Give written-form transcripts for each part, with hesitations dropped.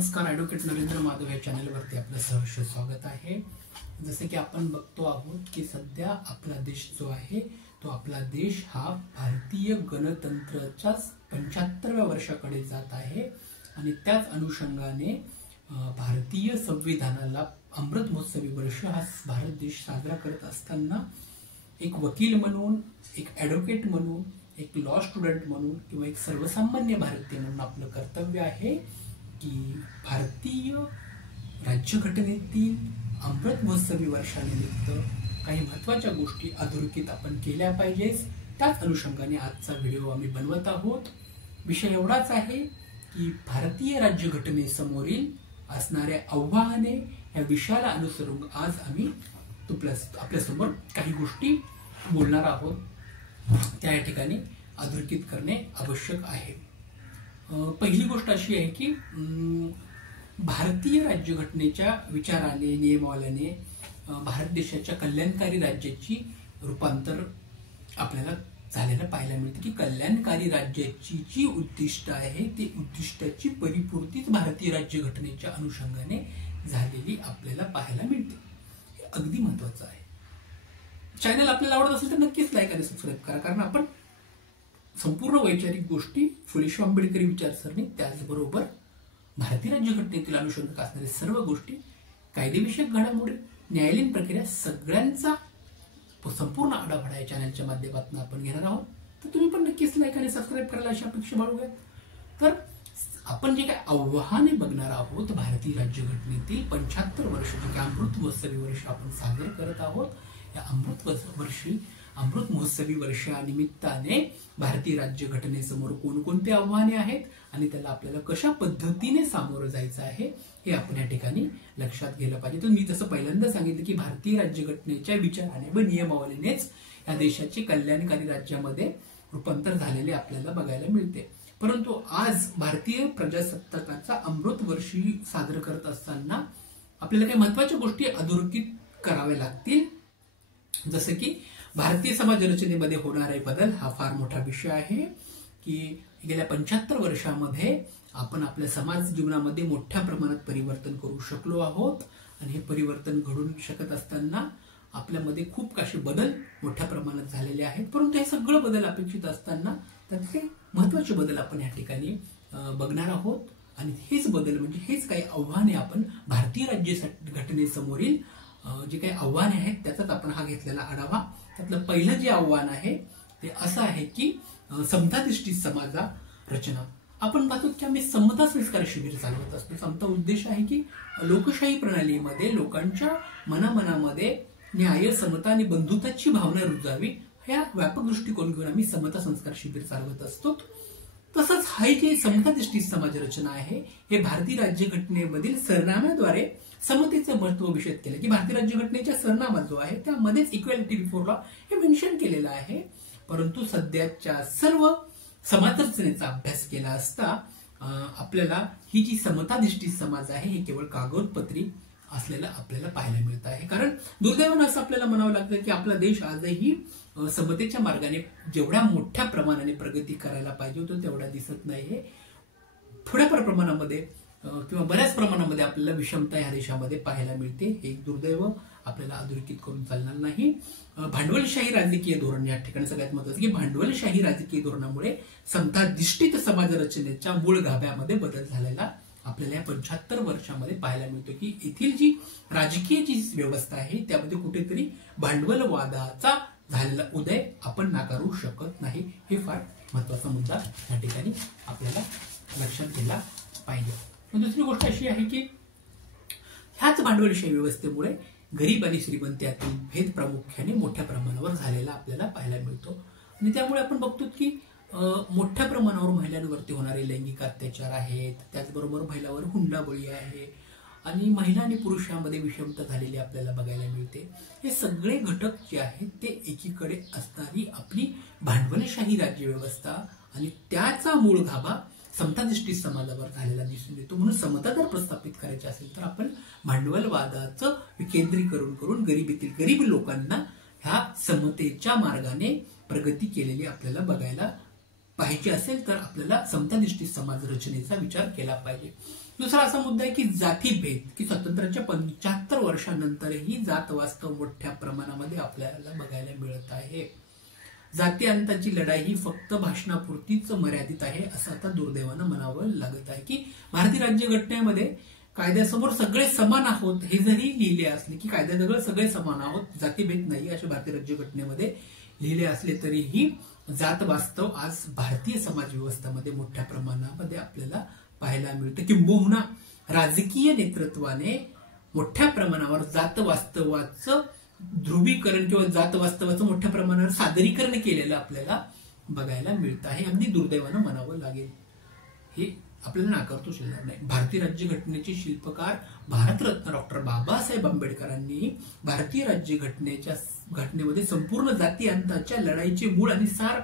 नमस्कार, ॲडव्होकेट नरेंद्र माधव या चॅनलवरती आपलं सहर्ष स्वागत आहे। जसे की आपण बघतो आहोत की सध्या आपला देश जो आहे तो आपला देश हा भारतीय गणतंत्राच्या 75व्या वर्षाकडे जात आहे आणि त्याच अनुषंगाने भारतीय संविधानाला अमृत महोत्सवी वर्ष हा भारत देश साजरा करत असताना एक वकील म्हणून, एक ॲडव्होकेट म्हणून, एक लॉ स्टुडंट म्हणून किंवा एक सर्वसामान्य भारतीय म्हणून आपलं कर्तव्य आहे की भारतीय राज्यघटनेतील अमृत महोत्सवी वर्षानिमित्त काही महत्त्वाच्या गोष्टी अधोरेखित आपण केल्या पाहिजेत। त्याच अनुषंगाने आजचा व्हिडिओ आम्ही बनवत आहोत। विषय एवढाच आहे की भारतीय राज्यघटनेसमोरील असणाऱ्या आव्हाने या विषयाला अनुसरून आज आम्ही आपल्यासमोर काही गोष्टी बोलणार आहोत, त्या ठिकाणी अधोरेखित करणे आवश्यक आहे। पहिली गोष्ट अशी आहे की भारतीय राज्यघटनेच्या विचाराने, नियमावलीने भारत देशाच्या कल्याणकारी राज्याची रूपांतर आपल्याला झालेलं पाहायला मिळते की कल्याणकारी राज्याची जी उद्दिष्ट आहे ती उद्दिष्टाची परिपूर्तीच भारतीय राज्यघटनेच्या अनुषंगाने झालेली आपल्याला पाहायला मिळते। हे अगदी महत्त्वाचं आहे। चॅनल आपल्याला आवडत असेल तर नक्कीच लाईक आणि सबस्क्राईब करा, कारण आपण संपूर्ण वैचारिक गोष्टी, फुले आंबेडकरी विचारसरणी, त्याचबरोबर भारतीय राज्यघटनेतील अनुषंगाने असणाऱ्या सर्व गोष्टी, कायदेविषयक घडामोडी, न्यायालयीन प्रक्रिया सगळ्यांचा संपूर्ण आढावा या चॅनलच्या माध्यमातून आपण घेणार आहोत। तर तुम्ही पण नक्कीच लाईक आणि सबस्क्राईब करायला अशी अपेक्षा बाळगूया। तर आपण जे काही आव्हाने बघणार आहोत भारतीय राज्यघटनेतील 75 वर्ष जे काही अमृत महोत्सवी वर्ष आपण साजर करत आहोत, या अमृत महोत्सवी वर्षानिमित्ताने भारतीय राज्यघटनेसमोर कोणकोणते आव्हाने आहेत आणि त्याला आपल्याला कशा पद्धतीने सामोरं जायचं आहे हे आपण या ठिकाणी लक्षात घेतलं पाहिजे। तर मी जसं पहिल्यांदा सांगितलं की भारतीय राज्यघटनेच्या विचाराने व नियमावलीनेच या देशाचे कल्याणकारी राज्यामध्ये रूपांतर झालेले आपल्याला बघायला मिळते। परंतु आज भारतीय प्रजासत्ताकाचा अमृत वर्षी साजरा करत असताना आपल्याला काही महत्त्वाच्या गोष्टी अधोरेखित कराव्या लागतील। जसं की भारतीय समाज रचनेमध्ये होणारे बदल हा फार मोठा विषय आहे की गेल्या 75 वर्षामध्ये आपण आपल्या समाज जीवनामध्ये मोठ्या प्रमाणात परिवर्तन करू शकलो आहोत आणि हे परिवर्तन घडून शकत असताना आपल्यामध्ये खूप काही बदल मोठ्या प्रमाणात झालेले आहेत। परंतु हे सगळं बदल अपेक्षित असताना त्यातले महत्त्वाचे बदल आपण या ठिकाणी बघणार आहोत आणि हेच बदल म्हणजे हेच काही आव्हाने आपण भारतीय राज्यघटनेसमोरील जे काही आव्हाने आहेत त्याचाच आपण हा घेतलेला आढावा। त्यातलं पहिलं जे आव्हान आहे ते असं आहे की समताधिष्ठित समाजा रचना। आपण पाहतो की आम्ही समता संस्कार शिबिर चालवत असतो। समता उद्देश आहे की लोकशाही प्रणालीमध्ये लोकांच्या मनामध्ये न्याय, समता आणि बंधुत्वाची भावना रुजावी, ह्या व्यापक दृष्टिकोन घेऊन आम्ही समता संस्कार शिबिर चालवत असतो। तसंच हा जे समताधिष्ठित समाज रचना आहे हे भारतीय राज्यघटनेमधील सरनाम्याद्वारे समतेचं महत्त्व विषद केलं की भारतीय राज्यघटनेच्या सरनामा जो आहे त्यामध्येच इक्वॅलिटी बिफोर लॉ हे मेन्शन केलेलं आहे। परंतु सध्याच्या सर्व समाज रचनेचा अभ्यास केला असता आपल्याला ही जी समताधिष्ठित समाज आहे हे केवळ कागदपत्री असलेलं आपल्याला पाहायला मिळत आहे। कारण दुर्दैवानं असं आपल्याला म्हणावं लागतं की आपला देश आजही समतेच्या मार्गाने जेवढ्या मोठ्या प्रमाणाने प्रगती करायला पाहिजे होतं तेवढ्या दिसत नाहीये। थोड्याफार प्रमाणामध्ये किंवा बऱ्याच प्रमाणामध्ये आपल्याला विषमता ह्या देशामध्ये पाहायला मिळते। हे एक दुर्दैव आपल्याला अधोरेखित करून चालणार नाही। भांडवलशाही राजकीय धोरण या ठिकाणी सगळ्यात महत्त्वाचं की भांडवलशाही राजकीय धोरणामुळे समताधिष्ठित समाज रचनेच्या मूळ गाभ्यामध्ये बदल झालेला आपल्याला या 75 वर्षामध्ये पाहायला मिळतो की येथील जी राजकीय जी व्यवस्था आहे त्यामध्ये कुठेतरी भांडवलवादाचा झालेला उदय आपण नाकारू शकत नाही। हे फार महत्त्वाचा मुद्दा या ठिकाणी आपल्याला लक्षात घ्यायला पाहिजे। दुसरी गोष्ट अशी आहे की ह्याच भांडवलशाही व्यवस्थेमुळे गरीब आणि श्रीमंत यातील भेद प्रामुख्याने मोठ्या प्रमाणावर झालेला आपल्याला पाहायला मिळतो आणि त्यामुळे आपण बघतो की मोठ्या प्रमाणावर महिलांवरती होणारे लैंगिक अत्याचार आहेत, त्याचबरोबर महिलांवर हुंडाबळी आहे आणि महिला आणि पुरुषांमध्ये विषमता झालेली आपल्याला बघायला मिळते। हे सगळे घटक जे आहेत ते एकीकडे असणारी आपली भांडवलशाही राज्यव्यवस्था आणि त्याचा मूळ गाभा समताधिष्ठित समाजावर झालेला दिसून येतो। म्हणून समता जर प्रस्थापित करायची असेल तर आपण भांडवलवादाचं विकेंद्रीकरण करून गरिबीतील गरीब लोकांना ह्या समतेच्या मार्गाने प्रगती केलेली आपल्याला बघायला पाहिजे असेल तर आपल्याला समताधिष्ठित समाज रचनेचा विचार केला पाहिजे। दुसरा असा मुद्दा आहे की जातीभेद, की स्वातंत्र्याच्या 75 वर्षानंतरही जात वास्तव मोठ्या प्रमाणामध्ये आपल्याला बघायला मिळत आहे. जाती अंताची लढाई ही फक्त भाषणापुरतीच मर्यादित आहे असं आता दुर्दैवानं म्हणावं लागत आहे. की भारतीय राज्यघटनेमध्ये कायद्यासमोर सगळे समान आहोत हे जरी लिहिले असले, की कायद्याजवळ सगळे समान आहोत, जातीभेद नाही असे भारतीय राज्यघटनेमध्ये लिहिले असले तरीही जात वास्तव आज भारतीय समाज व्यवस्थेमध्ये मोठ्या प्रमाणामध्ये आपल्याला पाहायला मिळतं. किंबहुना राजकीय नेतृत्वाने मोठ्या प्रमाणावर जात वास्तवाचं ध्रुवीकरण किंवा जात वास्तवाचं मोठ्या प्रमाणावर सादरीकरण केलेलं आपल्याला बघायला मिळतं आहे. अगदी दुर्दैवानं म्हणावं लागेल, हे आपल्याला नाकारता येणार नाही. भारतीय राज्यघटनेचे शिल्पकार भारतरत्न डॉक्टर बाबासाहेब आंबेडकरांनी भारतीय घटनेमध्ये संपूर्ण जाती अंताच्या लढाईचे मूळ आणि सार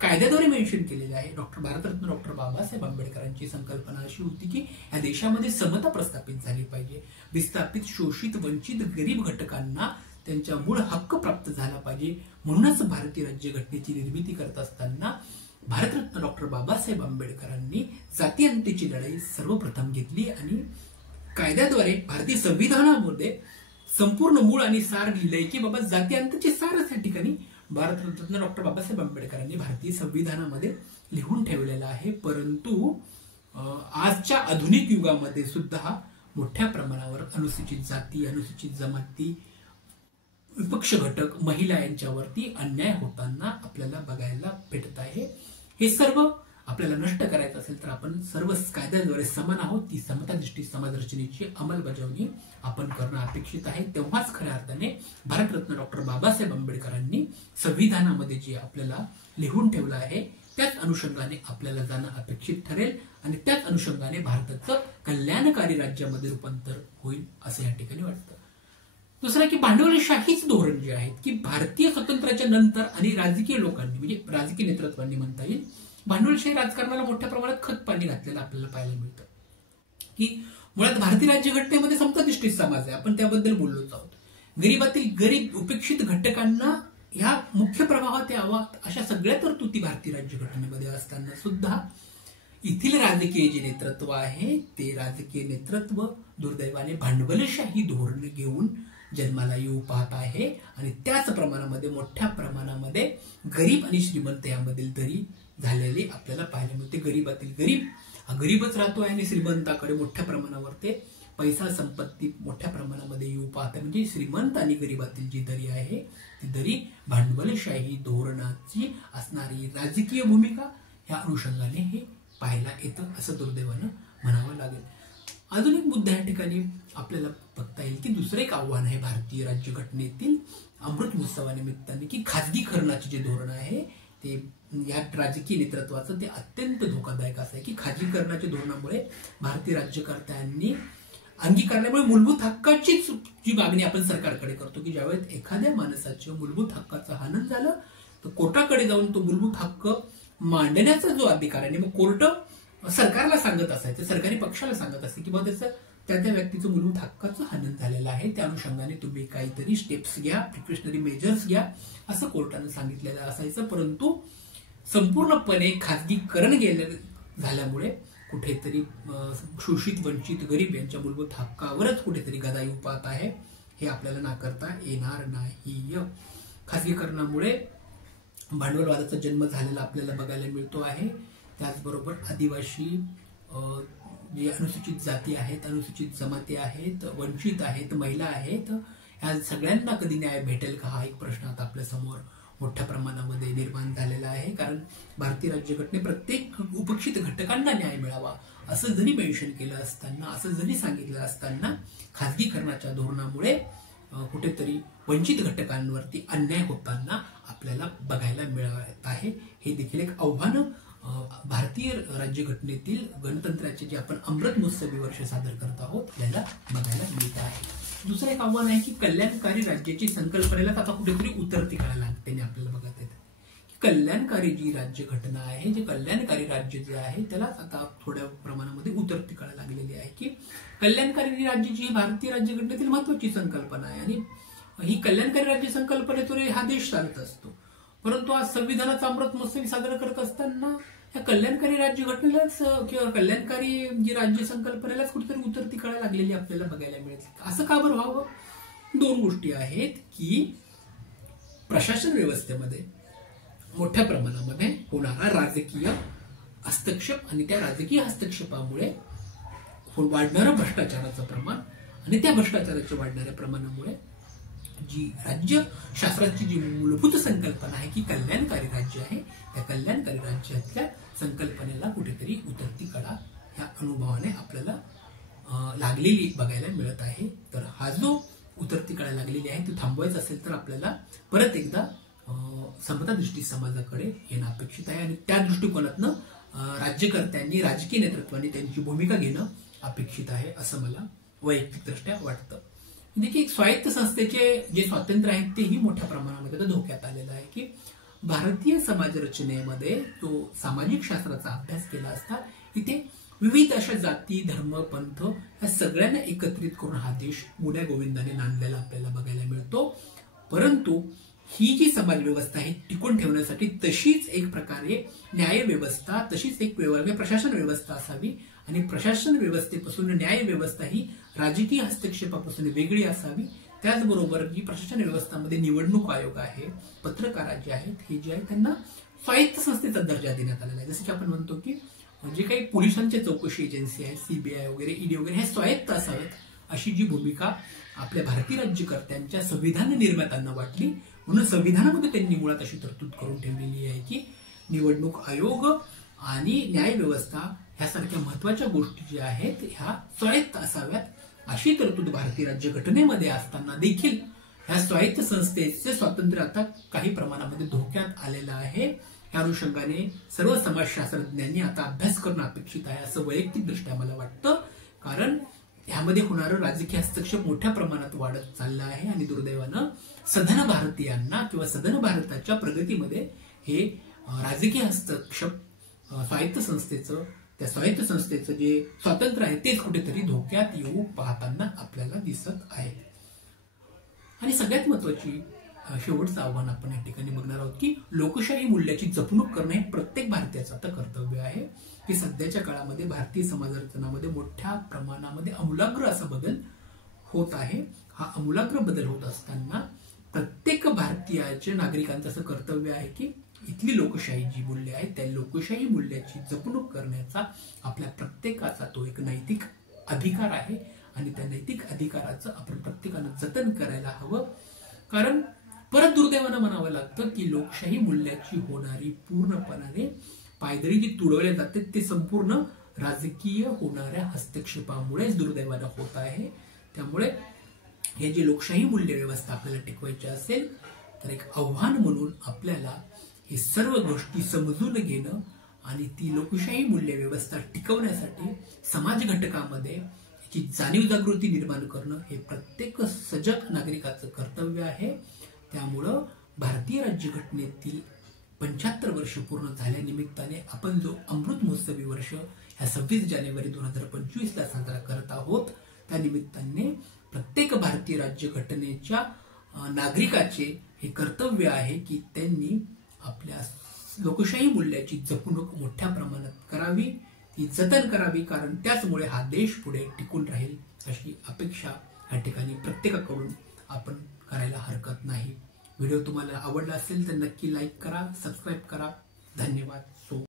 कायद्याद्वारे मेन्शन केलेले आहे. भारतरत्न डॉक्टर बाबासाहेब आंबेडकरांची संकल्पना अशी होती की या देशामध्ये समता प्रस्थापित झाली पाहिजे, विस्थापित, शोषित, वंचित, गरीब घटकांना त्यांचा मूळ हक्क प्राप्त झाला पाहिजे. म्हणूनच भारतीय राज्यघटनेची निर्मिती करत असताना भारतरत्न डॉक्टर बाबासाहेब आंबेडकरांनी जाती अंताची लढाई सर्वप्रथम घेतली आणि कायद्याद्वारे भारतीय संविधानामध्ये संपूर्ण मूळ आणि सार लिहिलंय की बाबा जाती अंताचे सारच या ठिकाणी भारतरत्न डॉक्टर बाबासाहेब आंबेडकरांनी भारतीय संविधानामध्ये लिहून ठेवलेला आहे. परंतु आजच्या आधुनिक युगामध्ये सुद्धा मोठ्या प्रमाणावर अनुसूचित जाती, अनुसूचित जमाती, विपक्ष घटक, महिला यांच्यावरती अन्याय होताना आपल्याला बघायला भेटत आहे. हे सर्व आपल्याला नष्ट करायचं असेल तर आपण सर्व कायद्याद्वारे समान आहोत, ती समतानिष्ठ समाजरचनेची अंमलबजावणी आपण करणं अपेक्षित आहे. तेव्हाच खऱ्या अर्थाने भारतरत्न डॉक्टर बाबासाहेब आंबेडकरांनी संविधानामध्ये जे आपल्याला लिहून ठेवलं आहे त्याच अनुषंगाने आपल्याला जाणं अपेक्षित ठरेल आणि त्याच अनुषंगाने भारताचं कल्याणकारी राज्यामध्ये रूपांतर होईल असं या ठिकाणी वाटतं. दुसरं की भांडवलशाहीच धोरण जे आहे की भारतीय स्वातंत्र्याच्या नंतर आणि राजकीय लोकांनी म्हणजे राजकीय नेतृत्वांनी म्हणता येईल भांडवलशाही राजकारणाला मोठ्या प्रमाणात खतपाणी घातलेलं आपल्याला पाहायला मिळतं. की मुळात भारतीय राज्यघटनेमध्ये समतानिष्ठ समाज आहे, आपण त्याबद्दल बोललोच आहोत. गरीबातील गरीब उपेक्षित घटकांना ह्या मुख्य प्रभावात यावा अशा सगळ्या तरतुदी भारतीय राज्यघटनेमध्ये असताना सुद्धा येथील राजकीय जे नेतृत्व आहे ते राजकीय नेतृत्व दुर्दैवाने भांडवलशाही धोरण घेऊन जन्माला येऊ पाहत आहे आणि त्याच प्रमाणामध्ये मोठ्या प्रमाणामध्ये गरीब आणि श्रीमंत यामधील दरी झालेली आपल्याला पाहायला मिळते. गरीबातील गरीब हा गरीबच राहतोय आणि श्रीमंताकडे मोठ्या प्रमाणावर ते पैसा संपत्ती मोठ्या प्रमाणामध्ये येऊ पाहते. म्हणजे श्रीमंत आणि गरीबातील जी दरी आहे ती दरी भांडवलशाही धोरणाची असणारी राजकीय भूमिका या अनुषंगाने हे पाहायला येतं असं दुर्दैवानं म्हणावं लागेल. अजून एक मुद्दा या ठिकाणी आपल्याला बघता येईल की दुसरं एक आव्हान आहे भारतीय राज्यघटनेतील अमृत महोत्सवानिमित्ताने की खाजगीकरणाचे जे धोरण आहे ते या राजकीय नेतृत्वाचं ते अत्यंत धोकादायक असं आहे की खाजगीकरणाच्या धोरणामुळे भारतीय राज्यकर्त्यांनी अंगीकारल्यामुळे मूलभूत हक्काचीच जी मागणी आपण सरकारकडे करतो की ज्यावेळेस एखाद्या माणसाच्या मूलभूत हक्काचं हनन झालं तर कोर्टाकडे जाऊन तो मूलभूत हक्क मांडण्याचा जो अधिकार आहे मग कोर्ट सरकारला सांगत असायचं, सरकारी पक्षाला सांगत असते की बाबा त्याचं त्या व्यक्तीचं मूलभूत हक्काचं हनन झालेलं आहे, त्या अनुषंगाने तुम्ही काहीतरी स्टेप्स घ्या, प्रिकॉशनरी मेजर्स घ्या असं कोर्टानं सांगितलेलं असायचं. परंतु संपूर्णपणे खाजगीकरण झाल्यामुळे कुठेतरी शोषित, वंचित, गरीब यांच्या मूलभूत हक्कावरच कुठेतरी गदा येऊ पाहत आहे. हे आपल्याला नाकारता येणार नाही. खाजगीकरणामुळे भांडवलवादाचा जन्म झालेला आपल्याला बघायला मिळतो आहे. त्याचबरोबर आदिवासी, जे अनुसूचित जाती आहेत, अनुसूचित जमाती आहेत, वंचित आहेत, महिला आहेत, ह्या सगळ्यांना कधी न्याय भेटेल का हा एक प्रश्न आता आपल्या समोर मोठ्या प्रमाणामध्ये निर्माण झालेला आहे. कारण भारतीय राज्यघटने प्रत्येक उपेक्षित घटकांना न्याय मिळावा असं जरी मेन्शन केलं असताना, असं जरी सांगितलं असताना खाजगीकरणाच्या धोरणामुळे कुठेतरी वंचित घटकांवरती अन्याय होताना आपल्याला बघायला मिळत आहे. हे देखील एक आव्हान भारतीय राज्यघटनेतील गणतंत्राचे जे आपण अमृत महोत्सवी वर्ष सादर करत आहोत त्याला बघायला मिळत आहे. दुसरं एक आव्हान आहे की कल्याणकारी राज्याची संकल्पनेला आता कुठेतरी उतरती कळायला लागते. आपल्याला बघत येतं की कल्याणकारी जी राज्यघटना आहे, जे कल्याणकारी राज्य जे आहे त्याला आता थोड्या प्रमाणामध्ये उतरती कळायला लागलेली आहे की कल्याणकारी राज्य जी भारतीय राज्यघटनेतील महत्वाची संकल्पना आहे आणि ही कल्याणकारी राज्य संकल्पनेतून हा देश चालत असतो. परंतु आज संविधानाचा अमृत महोत्सवी साजरा करत असताना या कल्याणकारी राज्यघटनेलाच किंवा कल्याणकारी जी राज्य संकल्पनेलाच कुठेतरी उतरती कळा लागलेली आपल्याला बघायला मिळते. असं का बरं व्हावं? दोन गोष्टी आहेत की प्रशासन व्यवस्थेमध्ये मोठ्या प्रमाणामध्ये होणारा राजकीय हस्तक्षेप आणि त्या राजकीय हस्तक्षेपामुळे वाढणारं भ्रष्टाचाराचं प्रमाण आणि त्या भ्रष्टाचाराच्या वाढणाऱ्या प्रमाणामुळे जी राज्यशास्त्राची जी मूलभूत संकल्पना आहे की कल्याणकारी राज्य आहे, त्या कल्याणकारी राज्यातल्या संकल्पनेला कुठेतरी उतरती कळा ह्या अनुभवाने आपल्याला लागलेली बघायला मिळत आहे. तर हा जो उतरती कळा लागलेली आहे ती थांबवायचा असेल तर आपल्याला परत एकदा समता दृष्टी समाजाकडे येणं अपेक्षित आहे आणि त्या दृष्टिकोनातनं राज्यकर्त्यांनी राजकीय नेतृत्वाने त्यांची भूमिका घेणं अपेक्षित आहे असं मला वैयक्तिकदृष्ट्या वाटतं. म्हणजे की स्वायत्त संस्थेचे जे स्वातंत्र्य आहे तेही मोठ्या प्रमाणामध्ये धोक्यात आलेलं आहे की भारतीय समाज रचनेमध्ये जो सामाजिक शास्त्राचा अभ्यास केला असता इथे विविध अशा जाती, धर्म, पंथ या सगळ्यांना एकत्रित करून हा देश गुण्या गोविंदाने नांदलेला आपल्याला बघायला मिळतो. परंतु ही जी समाज व्यवस्था आहे टिकून ठेवण्यासाठी तशीच एक प्रकारे न्याय व्यवस्था, तशीच एक प्रशासन व्यवस्था असावी आणि प्रशासन व्यवस्थेपासून न्याय व्यवस्था ही राजकीय हस्तक्षेपापासून वेगळी असावी. त्याचबरोबर जी प्रशासन व्यवस्थामध्ये निवडणूक आयोग आहे, पत्रकार जे आहेत हे जे आहेत त्यांना स्वायत्त संस्थेचा दर्जा देण्यात आलेला आहे. जसं की आपण म्हणतो की जे काही पोलिसांच्या चौकशी एजन्सी आहे, सीबीआय वगैरे, ईडी वगैरे हे स्वायत्त असावेत अशी जी भूमिका आपल्या भारतीय राज्यकर्त्यांच्या संविधान निर्मात्यांना वाटली. म्हणून संविधानामध्ये त्यांनी मुळात अशी तरतूद करून ठेवलेली आहे की निवडणूक आयोग आणि न्याय व्यवस्था ह्यासारख्या महत्वाच्या गोष्टी ज्या आहेत ह्या स्वायत्त असाव्यात अशी तरतूद भारतीय राज्यघटनेमध्ये असताना देखील ह्या स्वायत्त संस्थेचे स्वातंत्र्य आता काही प्रमाणामध्ये धोक्यात आलेलं आहे. या अनुषंगाने सर्व समाजशास्त्रज्ञांनी आता अभ्यास करणं अपेक्षित आहे असं वैयक्तिकदृष्ट्या मला वाटतं. कारण ह्यामध्ये होणारं राजकीय हस्तक्षेप मोठ्या प्रमाणात वाढत चाललं आहे आणि दुर्दैवानं सधन भारतीयांना किंवा सधन भारताच्या प्रगतीमध्ये हे राजकीय हस्तक्षेप स्वायत्त संस्थेचं, त्या स्वायत्त संस्थेचं जे स्वातंत्र्य आहे तेच कुठेतरी धोक्यात येऊ पाहताना आपल्याला दिसत आहे. आणि सगळ्यात महत्वाची शेवटचं आव्हान आपण या ठिकाणी बघणार आहोत की लोकशाही मूल्याची जपणूक करणं हे प्रत्येक भारतीयाचं आता कर्तव्य आहे. की सध्याच्या काळामध्ये भारतीय समाज रचनामध्ये मोठ्या प्रमाणामध्ये आमूलाग्र असा बदल होत आहे. हा आमूलाग्र बदल होत असताना प्रत्येक भारतीयाच्या नागरिकांचं असं कर्तव्य आहे की इथली लोकशाही जी मूल्य आहे त्या लोकशाही मूल्याची जपणूक करण्याचा आपल्या प्रत्येकाचा तो एक नैतिक अधिकार आहे आणि त्या नैतिक अधिकाराचं आपण प्रत्येकानं जतन करायला हवं. कारण परत दुर्दैवानं म्हणावं लागतं की लोकशाही मूल्याची होणारी पूर्णपणाने पायदळी जी तुडवल्या जाते ते संपूर्ण राजकीय होणाऱ्या हस्तक्षेपामुळेच दुर्दैवानं होत आहे. त्यामुळे हे जे लोकशाही मूल्य व्यवस्था आपल्याला टिकवायची असेल तर एक आव्हान म्हणून आपल्याला हे सर्व गोष्टी समजून घेणं आणि ती लोकशाही मूल्य व्यवस्था टिकवण्यासाठी समाज घटकामध्ये याची जाणीव जागृती निर्माण करणं हे प्रत्येक सजग नागरिकाचं कर्तव्य आहे. त्यामुळं भारतीय राज्यघटनेतील 75 वर्ष पूर्ण झाल्यानिमित्ताने आपण जो अमृत महोत्सवी वर्ष ह्या 26 जानेवारी 2025 ला साजरा करत आहोत त्या निमित्ताने प्रत्येक भारतीय राज्यघटनेच्या नागरिकाचे हे कर्तव्य आहे की त्यांनी आपल्या लोकशाही मूल्याची जपणूक मोठ्या प्रमाणात करावी, ती जतन करावी. कारण त्याचमुळे हा देश पुढे टिकून राहील अशी अपेक्षा या ठिकाणी प्रत्येकाकडून आपण करायला हरकत नाही. व्हिडिओ तुम्हाला आवडला असेल तर नक्की लाईक करा, सबस्क्राईब करा. धन्यवाद.